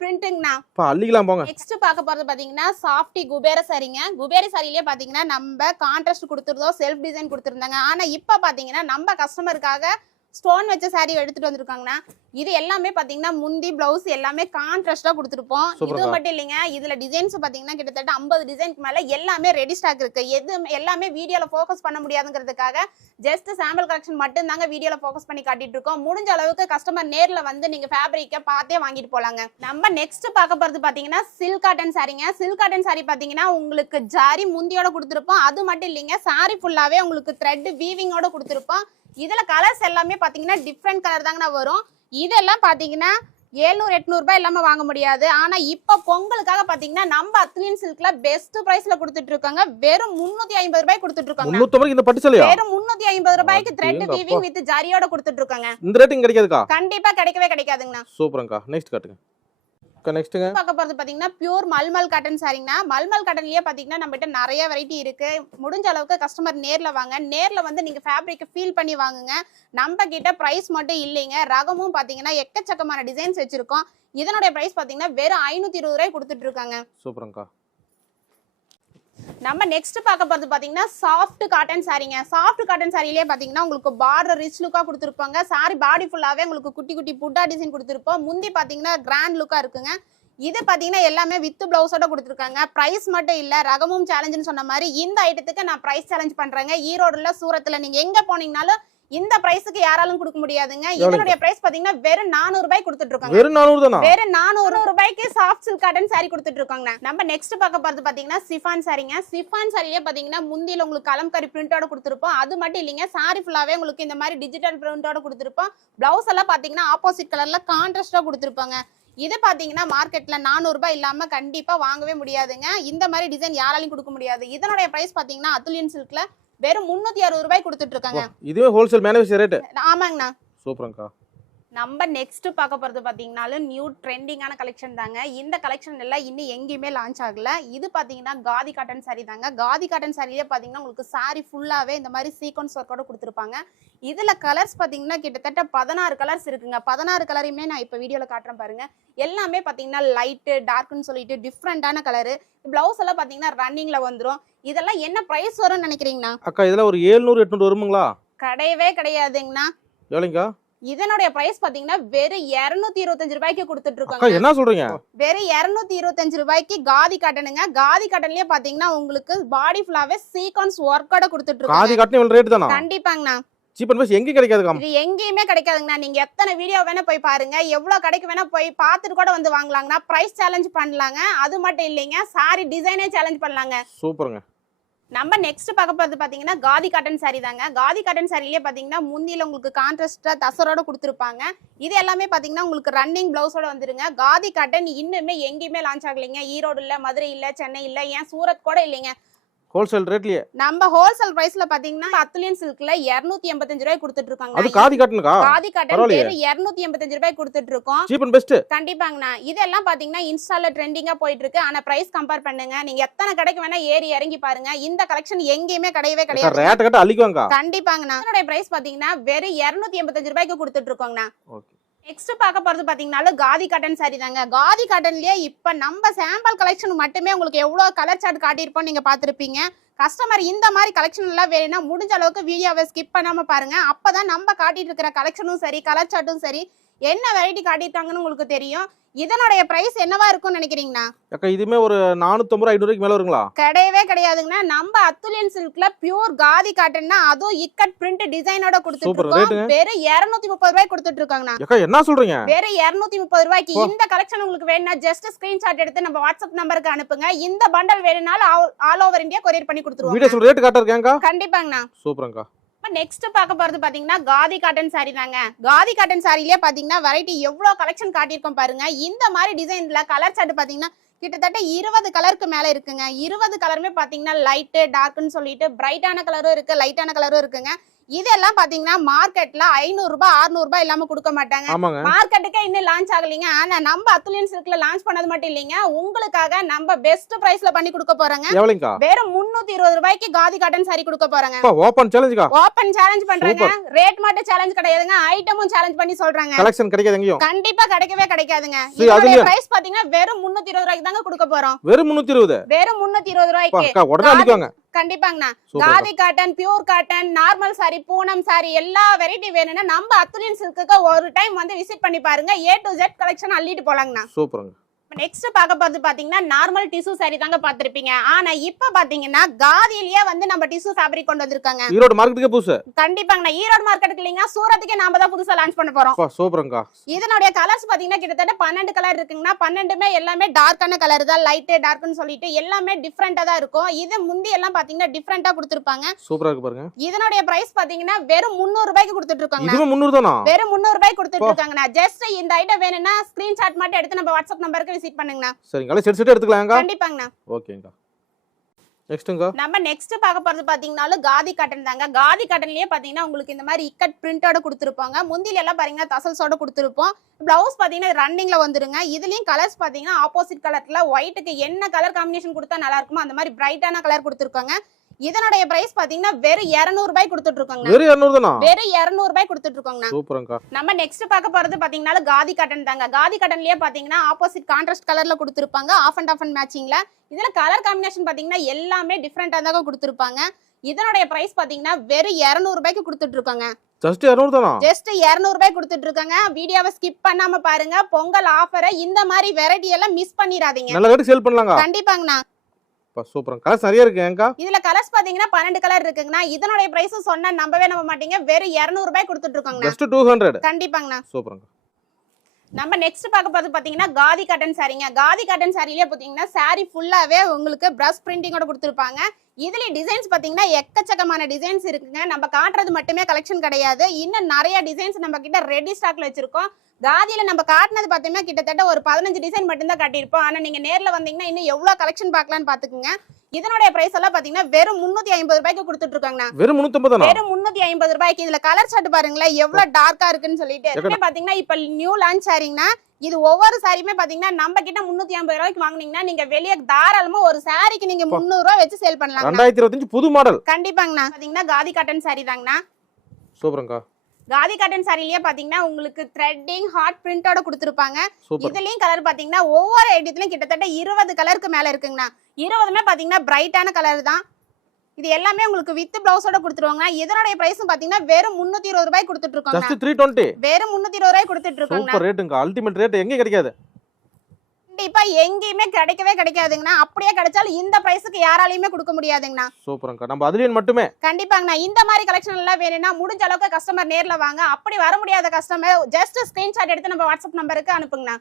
அப்பா அள்ளிக்கலாம் போங்க. நெக்ஸ்ட் பார்க்க போறது பாத்தீங்கன்னா சாஃப்டி குபேர சாரிங்க. குபேர சாரிலேயே பாத்தீங்கன்னா நம்ம கான்ட்ராஸ்ட் கொடுத்துருந்தோம் செல்ஃப் டிசைன் கொடுத்துருந்தாங்க. ஆனால் இப்போ பார்த்தீங்கன்னா நம்ம கஸ்டமருக்காக ஸ்டோன் வச்ச saree எடுத்துட்டு வந்திருக்காங்கன்னா இது எல்லாமே பாத்தீங்கன்னா முந்தி பிளவுஸ் எல்லாமே கான்ட்ராஸ்டா கொடுத்துருப்போம். இது. மட்டும் இல்லைங்க இதுல டிசைன்ஸ் பாத்தீங்கன்னா கிட்டத்தட்ட 50 டிசைனுக்கு மேல எல்லாமே ரெடி ஸ்டாக் இருக்கு. எது எல்லாமே வீடியோல ஃபோக்கஸ் பண்ண முடியாதுங்கிறதுக்காக ஜஸ்ட் சாம்பிள் கலெக்ஷன் மட்டும் தாங்க வீடியோல ஃபோக்கஸ் பண்ணி காட்டிட்டு இருக்கோம். முடிஞ்ச அளவுக்கு கஸ்டமர் நேர்ல வந்து நீங்க ஃபேப்ரிக்க பார்த்தே வாங்கிட்டு போலாங்க. நம்ம நெக்ஸ்ட் பார்க்க போறது பாத்தீங்கன்னா சில்க் காட்டன் சாரிங்க சில்க் காட்டன் சாரி பாத்தீங்கன்னா உங்களுக்கு ஜாரி முந்தியோட கொடுத்துருப்போம். அது மட்டும் இல்லைங்க சாரி ஃபுல்லாவே உங்களுக்கு த்ரெட் வீவிங்கோட கொடுத்துருப்போம். இதுல கலர்ஸ் எல்லாமே பாத்தீங்கன்னா டிஃப்ரெண்ட் கலர் தாங்கண்ணா வரும். இதெல்லாம் பாத்தீங்கன்னா ஏழ்நூறு எட்நூறு ரூபாய் இல்லாம வாங்க முடியாது. ஆனா இப்ப பொங்கலுக்காக பாத்தீங்கன்னா நம்ம அத்லின் சில்க்ல பெஸ்ட் பிரைஸ்ல கொடுத்துட்டு இருக்காங்க வெறும் முன்னூத்தி ஐம்பது ரூபாய் கொடுத்துட்டு இருக்காங்க வெறும் முன்னூத்தி ஐம்பது ரூபாய்க்கு த்ரெட். வீவிங் வித் ஜரியோட கொடுத்துட்டு இருக்காங்க இந்த ரேட்டிங் கிடைக்காதுக்கா? கண்டிப்பா கிடைக்கவே கிடைக்காதுங்கண்ணா. சூப்பர்ங்கா நெக்ஸ்ட் காட்டுங்க. நெக்ஸ்ட்டுங்க பார்க்க போறது பாத்தீங்கன்னா பியூர் மல்மல் காட்டன் சாரிங்கண்ணா. மல்மல் காட்டன்லயே பாத்தீங்கன்னா நம்மகிட்ட நிறைய வெரைட்டி இருக்கு. முடிஞ்ச அளவுக்கு கஸ்டமர் நேர்ல வாங்க. நேர்ல வந்து நீங்க ஃபேப்ரிக் ஃபீல் பண்ணி வாங்குங்க. நம்ம கிட்ட பிரைஸ் மட்டும் இல்லைங்க. ரகமும் பாத்தீங்கன்னா எக்கச்சக்கமான டிசைன்ஸ் வச்சிருக்கோம். இதனுடைய பிரைஸ் பாத்தீங்கன்னா வெறும் ஐநூத்தி இருபது ரூபாய் கொடுத்துட்டு இருக்காங்க. சூப்பர்ங்கா நம்ம நெக்ஸ்ட் பார்க்க போகிறது பார்த்தீங்கன்னா சாஃப்ட் காட்டன் சாரீங்க சாஃப்ட் காட்டன் சாரிலேயே பார்த்தீங்கன்னா உங்களுக்கு பார்டர் ரிச் லுக்காக கொடுத்துருப்பாங்க. சாரி பாடி ஃபுல்லாகவே உங்களுக்கு குட்டி குட்டி புட்டா டிசைன் கொடுத்துருப்போம். முந்தி பார்த்தீங்கன்னா கிராண்ட் லுக்காக இருக்குங்க. இது பார்த்தீங்கன்னா எல்லாமே வித் பிளவுஸோட கொடுத்துருக்காங்க. ப்ரைஸ் மட்டும் இல்லை ரகமும் சேலஞ்சுன்னு சொன்ன மாதிரி இந்த ஐட்டத்துக்கு நான் ப்ரைஸ் சேலஞ்ச் பண்ணுறேங்க ஈரோடில் சூரத்தில் நீங்கள் எங்கே போனீங்கனாலும் இந்த பிரைஸுக்கு யாராலும் கொடுக்க முடியாதுங்க. இதனுடைய பிரைஸ் பாத்தீங்கன்னா வெறும் 400 ரூபாய் கொடுத்துட்டு இருக்காங்க. வெறும் நானூறு தானா? வேற நானூறு ரூபாய்க்கு சாஃப்ட் சில்க் காட்டன் saree கொடுத்துட்டு இருக்காங்க. நம்ம நெக்ஸ்ட் பார்க்க போறது பாத்தீங்கன்னா சிஃபான் சாரிங்க சிஃபான் சாரியே பாத்தீங்கன்னா முந்தியில உங்களுக்கு கலம்கரி பிரிண்டோட கொடுத்துருப்போம். அது மட்டும் இல்லைங்க சாரி ஃபுல்லாவே உங்களுக்கு இந்த மாதிரி டிஜிட்டல் பிரிண்டோட கொடுத்துருப்போம். பிளவுஸ் எல்லாம் பாத்தீங்கன்னா ஆப்போசிட் கலர்ல கான்ட்ராஸ்டா கொடுத்துருப்பாங்க. இது பாத்தீங்கன்னா மார்க்கெட்ல 400 ரூபாய் இல்லாம கண்டிப்பா வாங்கவே முடியாதுங்க. இந்த மாதிரி டிசைன் யாராலையும் கொடுக்க முடியாது. இதனுடைய பிரைஸ் பாத்தீங்கன்னா அத்துலியன் சில்க்ல வெறும் முன்னூத்தி அறுபது ரூபாய் கொடுத்துட்டு இருக்காங்க. இதுவே ஹோல்சேல் மேனுஃபேக்சர் ரேட் ஆமாங்கண்ணா. சூப்பர்ங்கா நம்ம நெக்ஸ்ட் பார்க்க போறது பாத்தீங்கன்னாலும் நியூ ட்ரெண்டிங்கான கலெக்ஷன் தாங்க. இந்த கலெக்ஷன் எல்லாம் இன்னும் எங்கேயுமே லான்ச் ஆகல. இது பாத்தீங்கன்னா காதி காட்டன் saree தாங்க. காதி காட்டன் சாரியே பாத்தீங்கன்னா உங்களுக்கு saree ஃபுல்லாவே இந்த மாதிரி சீக்வன்ஸ் ஒர்க்கோட கொடுத்துருப்பாங்க. இதுல கலர்ஸ் பாத்தீங்கன்னா கிட்டத்தட்ட பதினாறு கலர்ஸ் இருக்குங்க. பதினாறு கலரையுமே நான் இப்ப வீடியோல காட்டுறேன் பாருங்க. எல்லாமே பாத்தீங்கன்னா லைட்டு டார்க்னு சொல்லிட்டு டிஃப்ரெண்டான கலரு பிளவுஸ் எல்லாம் பாத்தீங்கன்னா ரன்னிங்ல வந்துரும். இதெல்லாம் என்ன பிரைஸ் வரும்னு நினைக்கிறீங்கண்ணா? அக்கா இதெல்லாம் ஒரு ஏழ்நூறு எட்நூறு வருமுங்களா? கிடையவே கிடையாதுங்கண்ணா. இதனுடைய பிரைஸ் பாத்தீங்கன்னா வெறும் 225 இருபத்தஞ்சு ரூபாய்க்கு கொடுத்துட்டு இருக்காங்க. என்ன சொல்றீங்க? வெறும் 225 இருபத்தஞ்சு ரூபாய்க்கு காதி காட்டனுங்க காதி காட்டன்லயே பாத்தீங்கன்னா உங்களுக்கு பாடி ஃபுல்லாவே சீக்வன்ஸ் ஒர்க்கோட கொடுத்துட்டு காதி இருக்காங்க காட்டின இவ்வளோ ரேட் தானா? கண்டிப்பாங்கண்ணா. சீப் அண்ட் எங்கே கிடைக்காதுக்கா? இது எங்கேயுமே கிடைக்காதுங்கண்ணா. நீங்க எத்தனை வீடியோ வேணா போய் பாருங்க. எவ்வளவு கடைக்கு வேணா போய் பார்த்துட்டு கூட வந்து வாங்கலாங்கண்ணா. பிரைஸ் சேலஞ்ச் பண்ணலாங்க. அது மட்டும் இல்லைங்க. சாரி டிசைனே சேலஞ்ச் பண்ணலாங்க. சூப்பருங்க. நம்ம நெக்ஸ்ட் பார்க்க போகிறது பார்த்தீங்கன்னா காதி காட்டன் saree தாங்க. காதி காட்டன் சாரிலேயே பார்த்தீங்கன்னா முந்தியில் உங்களுக்கு கான்ட்ராஸ்டாக தசரோட கொடுத்துருப்பாங்க. இது எல்லாமே பார்த்தீங்கன்னா உங்களுக்கு ரன்னிங் ப்ளவுஸோட வந்துருங்க. காதி காட்டன் இன்னுமே எங்கேயுமே லான்ச் ஆகலைங்க. ஈரோடு இல்லை மதுரை இல்லை சென்னை இல்லை ஏன் சூரத் கூட இல்லைங்க. ஹோல்சேல் ரேட்லயே நம்ம ஹோல்சேல் பிரைஸ்ல பாத்தீங்கன்னா அத்துலியன் சில்க்ல 285 எண்பத்தஞ்சு ரூபாய் கொடுத்துட்டு அது இருக்காங்க காதி காட்டுனுக்கா? காதி காட்டன். பேரு 285 எண்பத்தஞ்சு ரூபாய் கொடுத்துட்டு இருக்கோம் சீப் அண்ட் பெஸ்ட் கண்டிப்பாங்கண்ணா. இதெல்லாம் பாத்தீங்கன்னா இன்ஸ்டால ட்ரெண்டிங்கா போயிட்டு இருக்கு ஆனா பிரைஸ் கம்பேர் பண்ணுங்க. நீங்க எத்தனை கடைக்கு வேணா ஏறி இறங்கி பாருங்க. இந்த கலெக்ஷன் எங்கேயுமே கிடையவே கிடையாது. ரேட்டை கட்ட அள்ளிக்குவாங்க கண்டிப்பாங்கண்ணா. இதனுடைய பிரைஸ் பாத்தீங்கன்னா வெறும் 285 எண்பத்தஞ்சு ரூபாய்க்கு கொடுத்துட்டு இருக்கோங்கண்ணா ஓகே. நெக்ஸ்ட் பார்க்க போகிறது பாத்தீங்கன்னாலும் காதி காட்டன் சாரி தாங்க. காதி காட்டன்லேயே இப்போ நம்ம சாம்பிள் கலெக்ஷன் மட்டுமே உங்களுக்கு எவ்வளோ கலர் சார்ட் காட்டியிருப்போம் நீங்கள் பார்த்துருப்பீங்க. கஸ்டமர் இந்த மாதிரி கலெக்ஷன் எல்லாம் வேணும்னா முடிஞ்ச அளவுக்கு வீடியோவை ஸ்கிப் பாருங்கள் பாருங்க. அப்பதான் நம்ம காட்டிட்டு இருக்கிற கலெக்ஷனும் சரி கலர் சார்ட்டும் சரி என்ன வெரைட்டி காட்டியிருக்காங்கன்னு உங்களுக்கு தெரியும்? இதனுடைய பிரைஸ் என்னவா இருக்கும்னு நினைக்கிறீங்கண்ணா? அக்கா இதுமே ஒரு நானூத்தம்பது ரூபா ஐநூறுக்கு மேல வருங்களா? கிடையவே கிடையாதுங்கண்ணா. நம்ம அத்துலியன் சில்க்ல பியூர் காதி காட்டன்னா அதுவும் இக்கட் பிரிண்ட் டிசைனோட கொடுத்துட்டு இருக்கோம்? வெறும் 230 முப்பது ரூபாய் கொடுத்துட்டு இருக்காங்கண்ணா என்ன சொல்றீங்க? வெறும் 230 முப்பது ரூபாய்க்கு. இந்த கலெக்ஷன் உங்களுக்கு வேணும்னா ஜஸ்ட் ஸ்கிரீன்ஷாட் எடுத்து நம்ம வாட்ஸ்அப் நம்பருக்கு அனுப்புங்க. இந்த பண்டல் வேணும்னாலும் ஆல் ஓவர் இந்தியா கொரியர் பண்ணி வீடியோ கொடுத்துருவோம் ரேட் இருக்கேங்கா கண்டிப்பாங்கண்ணா. சூப்பரங்கா. நெக்ஸ்ட் பார்க்க போறது பார்த்தீங்கன்னா காதி காட்டன் saree தாங்க. காதி காட்டன் சாரிலேயே பார்த்தீங்கன்னா வெரைட்டி எவ்வளோ கலெக்ஷன் காட்டியிருக்கோம் பாருங்க. இந்த மாதிரி டிசைன்ல கலர் சார்ட் பார்த்தீங்கன்னா கிட்டத்தட்ட இருபது கலருக்கு மேலே இருக்குங்க. இருபது கலருமே பார்த்தீங்கன்னா லைட்டு டார்க்னு சொல்லிட்டு பிரைட்டான கலரும் இருக்கு லைட்டான கலரும் இருக்குங்க. இதெல்லாம் பாத்தீங்கன்னா மார்க்கெட்ல ஐநூறு ரூபாய் அறுநூறு ரூபாய் இல்லாம கொடுக்க மாட்டாங்க. மார்க்கெட்டுக்கே இன்னும் லான்ச் ஆகலைங்க. ஆனா நம்ம அத்துலியன் சில்க்ல லான்ச் பண்ணது மட்டும் இல்லைங்க. உங்களுக்காக நம்ம பெஸ்ட் பிரைஸ்ல பண்ணி கொடுக்க போறோங்க. வெறும் முன்னூத்தி இருபது ரூபாய்க்கு காதி காட்டன் saree கொடுக்க போறேங்க. அப்பா ஓப்பன் சேலஞ்சுக்கா ஓபன் சேலஞ்ச் பண்றேங்க. ரேட் மட்டும் சேலஞ்ச் கிடையாதுங்க. ஐட்டமும் சேலஞ்ச் பண்ணி சொல்றாங்க. கலெக்ஷன் கிடைக்காது எங்கேயும்? கண்டிப்பா கிடைக்கவே கிடைக்காதுங்க. சரி, இதோட. பிரைஸ் பாத்தீங்கன்னா வெறும் முன்னூத்தி இருபது ரூபாய்க்கு தாங்க கொடுக்க போறோம். வெறும் முன்னூத்தி இருபது? வெறும் முன்னூத்தி இருபது ரூபாய்க்கு. உடனே அள்ளிக்குவாங்க கண்டிப்பாங்கண்ணா. Khadi cotton pure cotton normal sari Poonam sari எல்லா வெரைட்டி வேணும்னா நம்ம அத்துலியன் சில்க்குக்கு ஒரு டைம் வந்து விசிட் பண்ணி பாருங்க. ஏ டு ஜெட் கலெக்ஷன் அள்ளிட்டு போலாங்கண்ணா. சூப்பருங்க. நெக்ஸ்ட் பார்க்க போறது பாத்தீங்கன்னா நார்மல் டிஷ்யூ சாரி தாங்க பாத்திருப்பீங்க ஆனா இப்ப பாத்தீங்கன்னா காதியிலேயே வந்து நம்ம டிஷ்யூ ஃபேப்ரிக் கொண்டு வந்திருக்காங்க. ஈரோடு மார்க்கெட்டுக்கே புதுசு. கண்டிப்பாங்கண்ணா. ஈரோடு மார்க்கெட்டுக்கு இல்லைங்க சூரத்துக்கே நாம தான் புதுசா லான்ச் பண்ண போறோம். அப்பா சூப்பருங்கக்கா. இதனுடைய கலர்ஸ் பாத்தீங்கன்னா கிட்டத்தட்ட பன்னெண்டு கலர் இருக்குங்கன்னா பன்னெண்டுமே எல்லாமே டார்க்கான கலர் தான். லைட்டு டார்க்னு சொல்லிட்டு எல்லாமே டிஃப்ரெண்டா தான் இருக்கும். இது முந்தி எல்லாம் பாத்தீங்கன்னா டிஃப்ரெண்டா கொடுத்துருப்பாங்க. சூப்பரா இருக்கு பாருங்க. இதனுடைய பிரைஸ் பாத்தீங்கன்னா வெறும் முந்நூறு ரூபாய்க்கு கொடுத்துட்டு இருக்காங்க முந்நூறு தானா? வெறும் முந்நூறு ரூபாய்க்கு கொடுத்துட்டு போ. இருக்காங்கண்ணா ஜஸ்ட் இந்த ஐட்டம் வேணும்னா ஸ்கிரீன்ஷாட் மட்டும் எடுத்து நம்ம வாட்ஸ்அப் நம்பருக்கு விசிட் பண்ணுங்கண்ணா. சரிங்க செட் செட் எடுத்துக்கலாங்க கண்டிப்பாங்கண்ணா. ஓகேங்கா நெக்ஸ்ட்டுங்கா நம்ம நெக்ஸ்ட் பார்க்க போறது பாத்தீங்கன்னாலும் காதி காட்டன் தாங்க. காதி காட்டன்லயே பாத்தீங்கன்னா உங்களுக்கு இந்த மாதிரி இக்கட் பிரிண்டோட கொடுத்துருப்பாங்க. முந்தில எல்லாம் பாத்தீங்கன்னா தசல்ஸோட கொடுத்துருப்போம். பிளவுஸ் பாத்தீங்கன்னா ரன்னிங்ல வந்துருங்க. இதுலயும் கலர்ஸ் பாத்தீங்கன்னா ஆப்போசிட் கலர்ல ஒயிட்டுக்கு என்ன கலர் காம்பினேஷன் கொடுத்தா நல்லா இருக்குமோ அந்த மாதிரி பிரைட்டான கலர் கொடுத்துருக்காங்க. இதனுடைய பிரைஸ் பாத்தீங்கன்னா வெறும் 200 ரூபாய் கொடுத்துட்டு இருக்காங்க வெறும் இரநூறு தானா? வெறும் 200 ரூபாய் கொடுத்துட்டு இருக்காங்க நம்ம நெக்ஸ்ட் பார்க்க போறது பாத்தீங்கன்னா காதி காட்டன் தாங்க. காதி காட்டன்லயே பாத்தீங்கன்னா ஆப்போசிட் கான்ட்ராஸ்ட் கலர்ல கொடுத்துருப்பாங்க. ஆஃப் அண்ட் ஆஃப் அண்ட் மேட்சிங்ல இதுல கலர் காம்பினேஷன் பாத்தீங்கன்னா எல்லாமே டிஃப்ரெண்டா தாங்க கொடுத்துருப்பாங்க. இதனுடைய பிரைஸ் பாத்தீங்கன்னா வெறும் 200 ரூபாய்க்கு கொடுத்துட்டு இருக்காங்க ஜஸ்ட் இரநூறு தானா? ஜஸ்ட் 200 ரூபாய் கொடுத்துட்டு இருக்காங்க வீடியோவை ஸ்கிப் பண்ணாம பாருங்க. பொங்கல் ஆஃபரை இந்த மாதிரி வெரைட்டி எல்லாம் மிஸ் பண்ணிடாதீங்க. நல்ல ரேட்டு சேல் பண்ணலாங்க. கண்டிப்பாங்கண்ணா. அப்பா சூப்பருங்க கலர்ஸ் நிறைய இருக்கு ஏங்கா? இதுல கலர்ஸ் பாத்தீங்கன்னா பன்னெண்டு கலர் இருக்குங்கண்ணா. இதனுடைய பிரைஸ் சொன்னா நம்பவே நம்ப மாட்டீங்க. வெறும் 200 ரூபாய் கொடுத்துட்டு இருக்காங்கண்ணா. ஜஸ்ட் டூ ஹண்ட்ரட் கண்டிப்பாங்கண்ணா. சூப்பருங்க. நம்ம நெக்ஸ்ட் பார்க்க போகிறது பார்த்தீங்கன்னா காதி காட்டன் சாரீங்க காதி காட்டன் சாரிலே பார்த்தீங்கன்னா சாரி ஃபுல்லாகவே உங்களுக்கு ப்ரஷ் பிரிண்டிங்கோட கொடுத்துருப்பாங்க. இதுல டிசைன்ஸ் பார்த்தீங்கன்னா எக்கச்சக்கமான டிசைன்ஸ் இருக்குங்க. நம்ம காட்டுறது மட்டுமே கலெக்ஷன் கிடையாது. இன்னும் நிறைய டிசைன்ஸ் நம்ம கிட்ட ரெடி ஸ்டாக்ல வச்சிருக்கோம். காதியில நம்ம காட்டினது பார்த்தீங்கன்னா கிட்டத்தட்ட ஒரு பதினஞ்சு டிசைன் மட்டும்தான் காட்டியிருப்போம். ஆனால் நீங்கள் நேரில் வந்தீங்கன்னா இன்னும் எவ்வளோ கலெக்ஷன் பார்க்கலாம்னு பார்த்துக்குங்க இதனுடைய பிரைஸ் எல்லாம் பாத்தீங்கன்னா வெறும் முன்னூத்தி ஐம்பது ரூபாய்க்கு கொடுத்துட்டு இருக்காங்க வெறும் தானா வெறும் முன்னூத்தி ஐம்பது ரூபாய்க்கு இதுல கலர் சார்ட் பாருங்களேன் எவ்வளவு டார்க்கா இருக்குன்னு சொல்லிட்டு. பாத்தீங்கன்னா இப்ப நியூ லான்ச் சாரீங்கன்னா இது ஒவ்வொரு சாரியுமே பாத்தீங்கன்னா நம்ம கிட்ட முன்னூத்தி ஐம்பது ரூபாய்க்கு வாங்குனீங்கன்னா நீங்க வெளியே தாராளமா ஒரு சாரிக்கு நீங்க முந்நூறு ரூபாய் வச்சு சேல் பண்ணலாம் ரெண்டாயிரத்தி இருபத்தஞ்சு புது மாடல் கண்டிப்பாங்கண்ணா. பாத்தீங்கன்னா காதி காட்டன் சாரி தாங்கண்ணா. சூப்பருங்கக்கா காதி காட்டன் சாரிலேயே பாத்தீங்கன்னா உங்களுக்கு த்ரெட்டிங் ஹாட் பிரிண்டோட கொடுத்துருப்பாங்க. இதுலயும் கலர் பாத்தீங்கன்னா ஒவ்வொரு ஐட்டத்துலயும் கிட்டத்தட்ட இருபது கலருக்கு மேல இருக்குங்கண்ணா. இருபதுமே பாத்தீங்கன்னா பிரைட்டான கலர் தான். இது எல்லாமே உங்களுக்கு வித் பிளவுஸோட கொடுத்துருவாங்க இதனுடைய பிரைஸும் பாத்தீங்கன்னா வெறும் முன்னூத்தி இருபது ரூபாய் கொடுத்துட்டு டுவெண்ட்டி வெறும் முன்னூத்தி இருபது ரூபாய் கொடுத்துட்டு சூப்பர் ரேட்டுங்க அல்டிமேட் ரேட் எங்கேயும் கிடைக்காது. கண்டிப்பா எங்கேயுமே கிடைக்கவே கிடைக்காதுங்கண்ணா. அப்படியே கிடைச்சாலும் இந்த பிரைஸுக்கு யாராலையுமே கொடுக்க முடியாதுங்கண்ணா. சூப்பருங்கக்கா. நம்ம அதுலேயும் மட்டுமே? கண்டிப்பாங்கண்ணா. இந்த மாதிரி கலெக்ஷன் எல்லாம் வேணும்னா முடிஞ்ச அளவுக்கு கஸ்டமர் நேர்ல வாங்க. அப்படி வர முடியாத கஸ்டமர் ஜஸ்ட் ஸ்கிரீன்ஷாட் எடுத்து நம்ம வாட்ஸ்அப் நம்பருக்கு அனுப்புங்கண்ணா.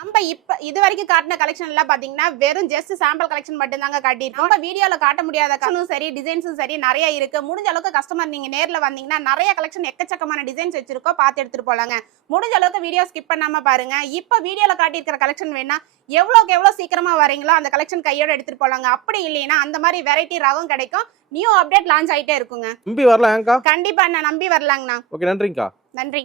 நம்ம இப்ப இது வரைக்கும் காட்டின கலெக்ஷன் எல்லாம் பாத்தீங்கன்னா வெறும் ஜஸ்ட் சாம்பிள் கலெக்ஷன் மட்டும் தாங்க காட்டியிருக்கோம். நம்ம வீடியோல காட்ட முடியாத கலெக்ஷனும் சரி டிசைன்ஸும் சரி நிறைய இருக்கு. முடிஞ்ச அளவுக்கு கஸ்டமர் நீங்க நேர்ல வந்தீங்கன்னா நிறைய கலெக்ஷன் எக்கச்சக்கமான டிசைன்ஸ் வச்சிருக்கோம். பார்த்து எடுத்துட்டு போலாங்க. முடிஞ்ச அளவுக்கு வீடியோ ஸ்கிப் பண்ணாம பாருங்க. இப்ப வீடியோல காட்டியிருக்கிற கலெக்ஷன் வேணா எவ்வளவுக்கு எவ்வளவு சீக்கிரமா வரீங்களோ அந்த கலெக்ஷன் கையோட எடுத்துட்டு போலாங்க. அப்படி இல்லைன்னா அந்த மாதிரி வெரைட்டி ரகம் கிடைக்கும். நியூ அப்டேட் லான்ச் ஆயிட்டே இருக்குங்க. நம்பி வரலாம் கண்டிப்பா நான் நம்பி வரலாங்கண்ணா. ஓகே நன்றிங்கக்கா. நன்றி.